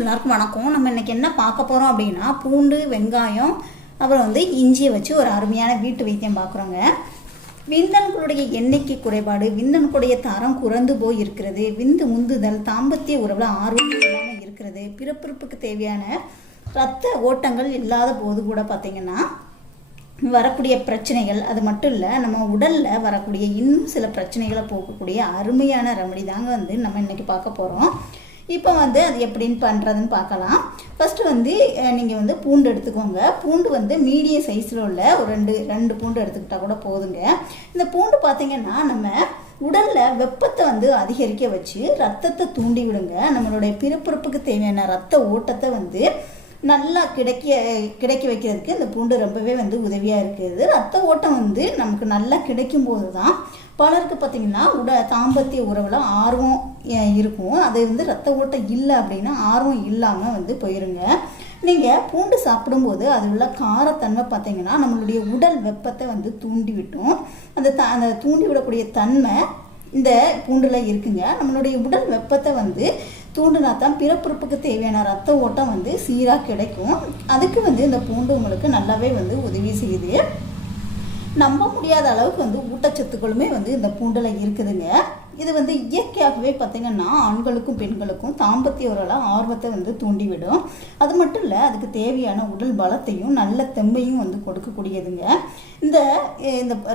எல்லாருக்கும் வணக்கம். நம்ம இன்னைக்கு என்ன பார்க்க போகிறோம் அப்படின்னா, பூண்டு, வெங்காயம், அப்புறம் இஞ்சியை வச்சு ஒரு அருமையான வீட்டு வைத்தியம் பார்க்குறோங்க. விந்தணுக்களுடைய எண்ணிக்கை குறைபாடு, விந்தணுக்களுடைய தரம் குறைந்து போய் இருக்கிறது, விந்து முந்துதல், தாம்பத்திய உறவில் ஆர்வம் இல்லாமல் இருக்கிறது, பிறப்புறுப்புக்கு தேவையான இரத்த ஓட்டங்கள் இல்லாத போது கூட பார்த்திங்கன்னா வரக்கூடிய பிரச்சனைகள், அது மட்டும் இல்லை நம்ம உடலில் வரக்கூடிய இன்னும் சில பிரச்சனைகளை போக்கக்கூடிய அருமையான ரெமடி தாங்க நம்ம இன்றைக்கி பார்க்க போகிறோம். இப்போ அது எப்படின்னு பண்ணுறதுன்னு பார்க்கலாம். ஃபஸ்ட்டு நீங்கள் பூண்டு எடுத்துக்கோங்க. பூண்டு மீடியம் சைஸில் உள்ள ஒரு ரெண்டு பூண்டு எடுத்துக்கிட்டால் கூட போதுங்க. இந்த பூண்டு பார்த்திங்கன்னா நம்ம உடலில் வெப்பத்தை அதிகரிக்க வச்சு ரத்தத்தை தூண்டி விடுங்க. நம்மளுடைய பிறப்புறுப்புக்கு தேவையான ரத்த ஓட்டத்தை நல்லா கிடைக்க வைக்கிறதுக்கு இந்த பூண்டு ரொம்பவே உதவியாக இருக்குது. ரத்த ஓட்டம் நமக்கு நல்லா கிடைக்கும் போது தான் பலருக்கு பார்த்திங்கன்னா தாம்பத்திய உறவில் ஆர்வம் இருக்கும். அது ரத்த ஓட்டம் இல்லை அப்படின்னா ஆர்வம் இல்லாமல் போயிருங்க. நீங்கள் பூண்டு சாப்பிடும்போது அது உள்ள காரத்தன்மை பார்த்திங்கன்னா நம்மளுடைய உடல் வெப்பத்தை தூண்டி விட்டும். அந்த தூண்டி விடக்கூடிய தன்மை இந்த பூண்டில் இருக்குங்க. நம்மளுடைய உடல் வெப்பத்தை தூண்டுனா தான் பிறப்புறுப்புக்கு தேவையான ரத்த ஓட்டம் சீராக கிடைக்கும். அதுக்கு இந்த பூண்டு உங்களுக்கு நல்லாவே உதவி செய்யுது. நம்ப முடியாத அளவுக்கு ஊட்டச்சத்துக்களுமே இந்த பூண்டில் இருக்குதுங்க. இது இயற்கையாகவே பார்த்திங்கன்னா ஆண்களுக்கும் பெண்களுக்கும் தாம்பத்திய உறவுல ஆர்வத்தை தூண்டிவிடும். அது மட்டும் இல்லை, அதுக்கு தேவையான உடல் பலத்தையும் நல்ல தெம்பையும் கொடுக்கக்கூடியதுங்க. இந்த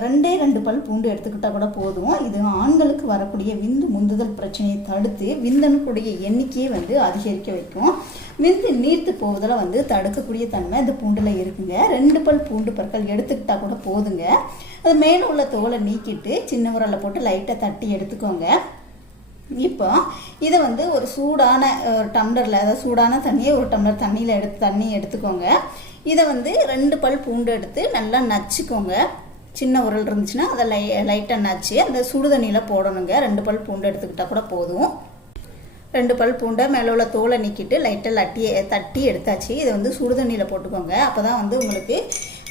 ரெண்டு பல் பூண்டு எடுத்துக்கிட்டால் கூட போதும். இது ஆண்களுக்கு வரக்கூடிய விந்து முந்துதல் பிரச்சனையை தடுத்து விந்தணுக்களுடைய எண்ணிக்கையை அதிகரிக்க வைக்கும். விந்து நீர்த்து போவதில் தடுக்கக்கூடிய தன்மை இந்த பூண்டில் இருக்குங்க. 2 பல் பூண்டு பற்கள் எடுத்துக்கிட்டால் கூட போதுங்க. அது மேலே உள்ள தோலை நீக்கிட்டு சின்ன உரலில் போட்டு லைட்டாக தட்டி எடுத்துக்கோங்க. இப்போ இதை ஒரு சூடான ஒரு டம்ளரில், அதாவது சூடான தண்ணியை ஒரு டம்ளர் தண்ணி எடுத்துக்கோங்க. இதை 2 பல் பூண்டு எடுத்து நல்லா நச்சுக்கோங்க. சின்ன உரல் இருந்துச்சுன்னா அதை லைட்டாக நச்சு அந்த சுடு தண்ணியில் போடணுங்க. 2 பல் பூண்டு எடுத்துக்கிட்டால் கூட போதும். 2 பல் பூண்டை மேலே உள்ள தோலை நீக்கிட்டு லைட்டாக தட்டி எடுத்தாச்சு. இதை சுடுதண்ணியில் போட்டுக்கோங்க. அப்போ தான் உங்களுக்கு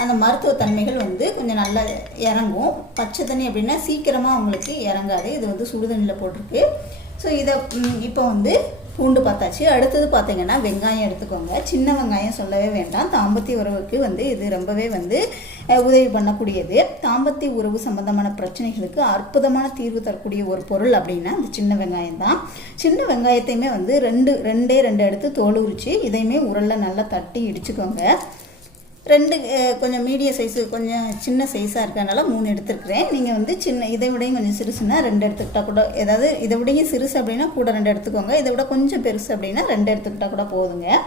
அந்த மருத்துவ தன்மைகள் கொஞ்சம் நல்லா இறங்கும். பச்சை தண்ணி அப்படின்னா சீக்கிரமாக உங்களுக்கு இறங்காது. இது சுடுதண்ணியில் போட்டிருக்கு. ஸோ இதை இப்போ பூண்டு பார்த்தாச்சு. அடுத்தது பார்த்திங்கன்னா வெங்காயம் எடுத்துக்கோங்க. சின்ன வெங்காயம் சொல்லவே வேண்டாம். தாம்பத்திய உறவுக்கு இது ரொம்பவே உதவி பண்ணக்கூடியது. தாம்பத்திய உறவு சம்பந்தமான பிரச்சனைகளுக்கு அற்புதமான தீர்வு தரக்கூடிய ஒரு பொருள் அப்படின்னா அந்த சின்ன வெங்காயம் தான். சின்ன வெங்காயத்தையுமே ரெண்டே எடுத்து தோல் உரித்து இதையுமே உரலில் நல்லா தட்டி இடிச்சுக்கோங்க. கொஞ்சம் மீடியம் சைஸு, கொஞ்சம் சின்ன சைஸாக இருக்கிறதுனால 3 எடுத்துருக்குறேன். நீங்கள் சின்ன இதை விடையும் கொஞ்சம் சிறுசுன்னா 2 எடுத்துக்கிட்டால் கூட, ஏதாவது இதை விடையும் சிறுசு அப்படின்னா கூட 2 எடுத்துக்கோங்க. இதை விட கொஞ்சம் பெருசு அப்படின்னா 2 எடுத்துக்கிட்டால் கூட போதுங்க.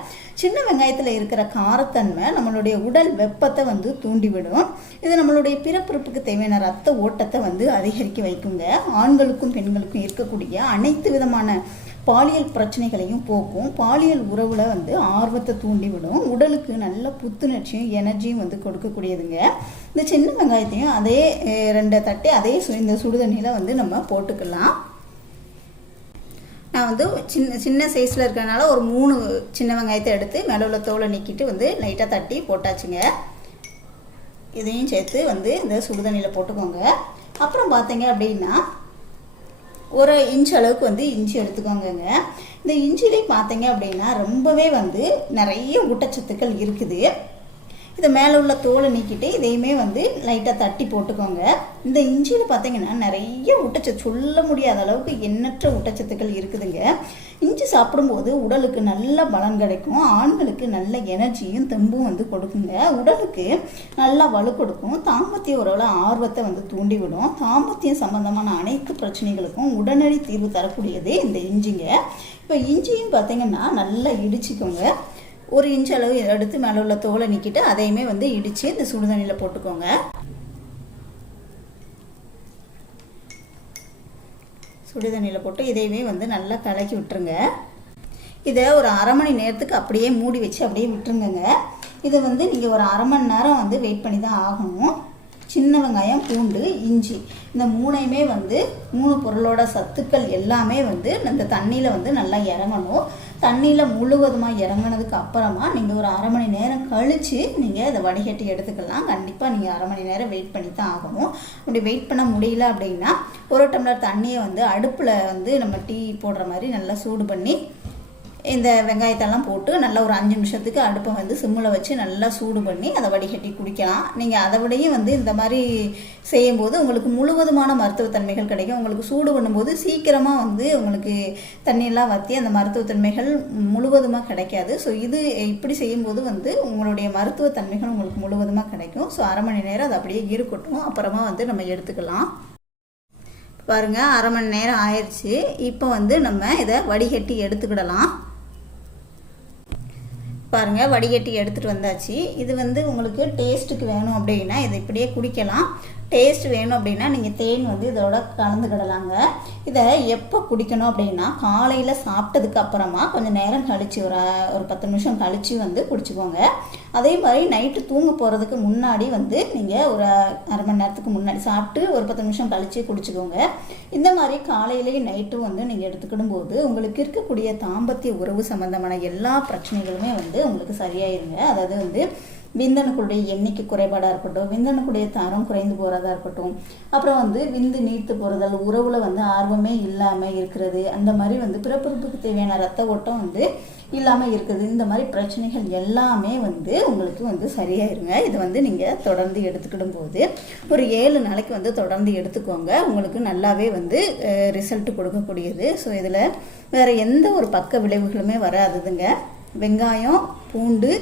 சின்ன வெங்காயத்தில் இருக்கிற காரத்தன்மை நம்மளுடைய உடல் வெப்பத்தை தூண்டிவிடும். இது நம்மளுடைய பிறப்புறுப்புக்கு தேவையான ரத்த ஓட்டத்தை அதிகரிக்க வைக்குங்க. ஆண்களுக்கும் பெண்களுக்கும் இருக்கக்கூடிய அனைத்து விதமான பாலியல் பிரச்சனைகளையும் போக்கும். பாலியல் உறவில் ஆர்வத்தை தூண்டிவிடும். உடலுக்கு நல்ல புத்துணர்ச்சியும் எனர்ஜியும் கொடுக்கக்கூடியதுங்க. இந்த சின்ன வெங்காயத்தையும் அதே 2 தட்டி அதே இந்த சுடுதண்ணியில் நம்ம போட்டுக்கலாம். நான் சின்ன சைஸில் இருக்கிறதுனால ஒரு 3 சின்ன வெங்காயத்தை எடுத்து மேலே உள்ள தோலை நீக்கிட்டு லைட்டாக தட்டி போட்டாச்சுங்க. இதையும் சேர்த்து இந்த சுடுதண்ணியில் போட்டுக்கோங்க. அப்புறம் பார்த்தீங்க அப்படின்னா 1 இன்ச் அளவுக்கு இஞ்சி எடுத்துக்கோங்க. இந்த இஞ்சிலே பார்த்தீங்க அப்படின்னா ரொம்பவே நிறைய ஊட்டச்சத்துக்கள் இருக்குது. இதை மேலே உள்ள தோலை நீக்கிட்டு இதையுமே லைட்டாக தட்டி போட்டுக்கோங்க. இந்த இஞ்சியில் பார்த்தீங்கன்னா நிறைய ஊட்டச்சத்து, சொல்ல முடியாத அளவுக்கு எண்ணற்ற ஊட்டச்சத்துக்கள் இருக்குதுங்க. இஞ்சி சாப்பிடும்போது உடலுக்கு நல்ல பலம் கிடைக்கும். ஆண்களுக்கு நல்ல எனர்ஜியும் தெம்பும் கொடுக்குங்க. உடலுக்கு நல்லா வலு கொடுக்கும். தாம்பத்திய உறவில் ஆர்வத்தை தூண்டிவிடும். தாம்பத்தியம் சம்பந்தமான அனைத்து பிரச்சனைகளுக்கும் உடனடி தீர்வு தரக்கூடியது இந்த இஞ்சிங்க. இப்போ இஞ்சியும் பார்த்தீங்கன்னா நல்லா இடிச்சிக்கோங்க. 1 இன்ச் அளவு எடுத்து மேலே உள்ள தோலை நீக்கிட்டு அதையுமே இடித்து இந்த சுடுதண்ணியில் போட்டுக்கோங்க. சுடுதண்ணியில் போட்டு இதையுமே நல்லா கலக்கி விட்டுருங்க. இதை ஒரு 1/2 மணி நேரத்துக்கு அப்படியே மூடி வச்சு அப்படியே விட்டுருங்க. இதை நீங்கள் ஒரு 1/2 மணி நேரம் வெயிட் பண்ணி தான் ஆகணும். சின்ன வெங்காயம், பூண்டு, இஞ்சி இந்த 3யுமே 3 பொருளோட சத்துக்கள் எல்லாமே இந்த தண்ணியில் நல்லா இறங்கணும். தண்ணியில் முழுவதுமாக இறங்கினதுக்கு அப்புறமா நீங்கள் ஒரு 1/2 மணி நேரம் கழித்து நீங்கள் இதை வடிகட்டி எடுத்துக்கலாம். கண்டிப்பாக நீங்கள் 1/2 மணி நேரம் வெயிட் பண்ணி தான் ஆகணும். அப்படி வெயிட் பண்ண முடியல அப்படின்னா 1 டம்ளர் தண்ணியை அடுப்பில் நம்ம டீ போடுற மாதிரி நல்லா சூடு பண்ணி இந்த வெங்காயத்தெல்லாம் போட்டு நல்லா ஒரு 5 நிமிஷத்துக்கு அடுப்பை வந்து சிம்மில் வச்சு நல்லா சூடு பண்ணி அதை வடிகட்டி குடிக்கலாம். நீங்கள் அதை விடையும் வந்து இந்த மாதிரி செய்யும்போது உங்களுக்கு முழுவதுமான மருத்துவத்தன்மைகள் கிடைக்கும். உங்களுக்கு சூடு பண்ணும்போது சீக்கிரமாக வந்து உங்களுக்கு தண்ணியெல்லாம் வற்றி அந்த மருத்துவத்தன்மைகள் முழுவதுமாக கிடைக்காது. ஸோ இது இப்படி செய்யும்போது வந்து உங்களுடைய மருத்துவத்தன்மைகள் உங்களுக்கு முழுவதுமாக கிடைக்கும். ஸோ அரை மணி நேரம் அது அப்படியே இருக்கட்டும், அப்புறமா வந்து நம்ம எடுத்துக்கலாம். பாருங்கள், அரை மணி நேரம் ஆயிடுச்சு. இப்போ வந்து நம்ம இதை வடிகட்டி எடுத்துக்கிடலாம். பாருங்கள், வடிகட்டி எடுத்துகிட்டு வந்தாச்சு. இது வந்து உங்களுக்கு டேஸ்ட்டுக்கு வேணும் அப்படின்னா இதை இப்படியே குடிக்கலாம். டேஸ்ட் வேணும் அப்படின்னா நீங்கள் தேன் வந்து இதோட கலந்துக்கிடலாங்க. இதை எப்போ குடிக்கணும் அப்படின்னா காலையில் சாப்பிட்டதுக்கு அப்புறமா கொஞ்சம் நேரம் கழித்து ஒரு 10 நிமிஷம் கழித்து வந்து குடிச்சுக்கோங்க. அதே மாதிரி நைட்டு தூங்க போகிறதுக்கு முன்னாடி வந்து நீங்கள் ஒரு அரை மணி நேரத்துக்கு முன்னாடி சாப்பிட்டு ஒரு 10 நிமிஷம் கழித்து குடிச்சுக்கோங்க. இந்த மாதிரி காலையிலேயே நைட்டும் வந்து நீங்கள் எடுத்துக்கிடும் போது உங்களுக்கு இருக்கக்கூடிய தாம்பத்திய உறவு சம்மந்தமான எல்லா பிரச்சனைகளுமே வந்து உங்களுக்கு சரியாயிருங்க. அதாவது வந்து விந்தணுக்களுடைய எண்ணிக்கை குறைபாடாக இருக்கட்டும், விந்தணுக்களுடைய தரம் குறைந்து போகிறதா இருக்கட்டும், அப்புறம் வந்து விந்து நீர்த்து போகிறதால் உறவில் வந்து ஆர்வமே இல்லாமல் இருக்கிறது, அந்த மாதிரி வந்து பிறப்புறுப்புக்கு தேவையான ரத்த ஓட்டம் வந்து இல்லாமல் இருக்குது, இந்த மாதிரி பிரச்சனைகள் எல்லாமே வந்து உங்களுக்கு வந்து சரியாயிருங்க. இது வந்து நீங்கள் தொடர்ந்து எடுத்துக்கிடும் போது ஒரு 7 நாளைக்கு வந்து தொடர்ந்து எடுத்துக்கோங்க. உங்களுக்கு நல்லாவே வந்து ரிசல்ட் கொடுக்கக்கூடியது. ஸோ இதில் வேறு எந்த ஒரு பக்க விளைவுகளுமே வராதுங்க. வெங்காயம், பூண்டு,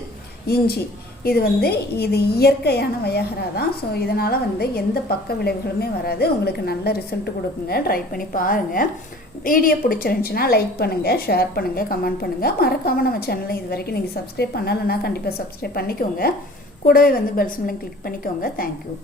இஞ்சி இது இயற்கையான வயாகரா தான். ஸோ இதனால் வந்து எந்த பக்க விளைவுகளுமே வராது. உங்களுக்கு நல்ல ரிசல்ட் கொடுக்குங்க. ட்ரை பண்ணி பாருங்கள். வீடியோ பிடிச்சிருந்துச்சுன்னா லைக் பண்ணுங்கள், ஷேர் பண்ணுங்கள், கமெண்ட் பண்ணுங்கள். மறக்காமல் நம்ம சேனலை இது வரைக்கும் நீங்கள் சப்ஸ்கிரைப் பண்ணலைன்னா கண்டிப்பாக சப்ஸ்கிரைப் பண்ணிக்கோங்க. கூடவே வந்து பெல் சிம்பலை கிளிக் பண்ணிக்கோங்க. தேங்க்யூ.